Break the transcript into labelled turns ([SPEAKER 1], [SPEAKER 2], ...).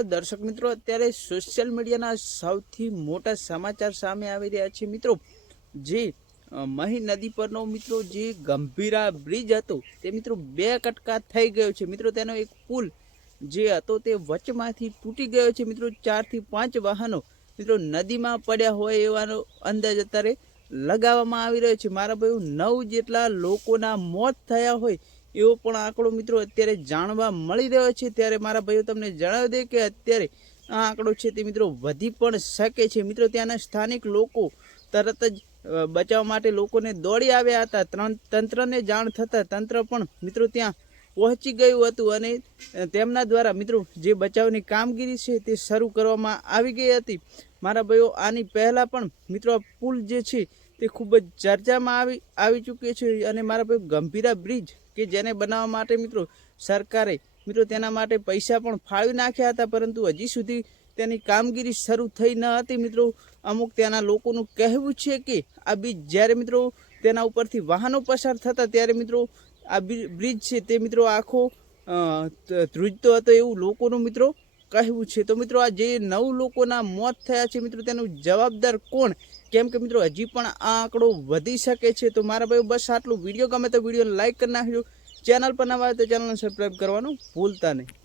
[SPEAKER 1] તો દર્શક મિત્રો, અત્યારે સોશિયલ મીડિયાના સૌથી મોટા સમાચાર સામે આવી રહ્યા છે. મિત્રો, જે મહી નદી પરનો મિત્રો જે ગંભીરા બ્રિજ હતો, તે મિત્રો બે કટકા થઈ ગયો છે. મિત્રો, તેનો એક પુલ જે હતો તે વચમાંથી તૂટી ગયો છે. મિત્રો, ચારથી પાંચ વાહનો મિત્રો નદીમાં પડ્યા હોય એવાનો અંદાજ અત્યારે લગાવવામાં આવી રહ્યો છે. મારા ભાઈ નવ જેટલા લોકોના મોત થયા હોય એવો પણ આંકડો મિત્રો અત્યારે જાણવા મળી રહ્યો છે. ત્યારે મારા ભાઈઓ તમને જણાવી દે કે અત્યારે આ આંકડો છે તે મિત્રો વધી પણ શકે છે. મિત્રો ત્યાંના સ્થાનિક લોકો તરત જ બચાવ માટે લોકોને દોડી આવ્યા હતા. ત્રણ, તંત્રને જાણ થતાં તંત્ર પણ મિત્રો ત્યાં પહોંચી ગયું હતું અને તેમના દ્વારા મિત્રો જે બચાવની કામગીરી છે તે શરૂ કરવામાં આવી ગઈ હતી. મારા ભાઈઓ, આની પહેલાં પણ મિત્રો પુલ જે છે તે ખૂબ જ ચર્ચામાં આવી આવી ચૂક્યો છે અને મારા ભાઈ ગંભીરા બ્રિજ કે જેને બનાવવા માટે મિત્રો સરકારે, મિત્રો તેના માટે પૈસા પણ ફાળવી નાખ્યા હતા, પરંતુ હજી સુધી તેની કામગીરી શરૂ થઈ ન હતી, મિત્રો. અમુક ત્યાંના લોકોનું કહેવું છે કે આ બ્રિજ જ્યારે મિત્રો તેના ઉપરથી વાહનો પસાર થતા ત્યારે મિત્રો આ બ્રિ- બ્રિજ છે તે મિત્રો આખો ધ્રુજતો હતો એવું લોકોનું મિત્રો કહેવું છે. તો મિત્રો આ જે નવ લોકોના મોત થયા છે, મિત્રો તેનું જવાબદાર કોણ? કેમ કે મિત્રો હજી પણ આ આંકડો વધી શકે છે. તો મારા ભાઈ બસ આટલું. વીડિયો ગમે તો વિડીયોને લાઇક કરી નાખજો. ચેનલ પર આવે તો ચેનલને સબસ્ક્રાઈબ કરવાનું ભૂલતા નહીં.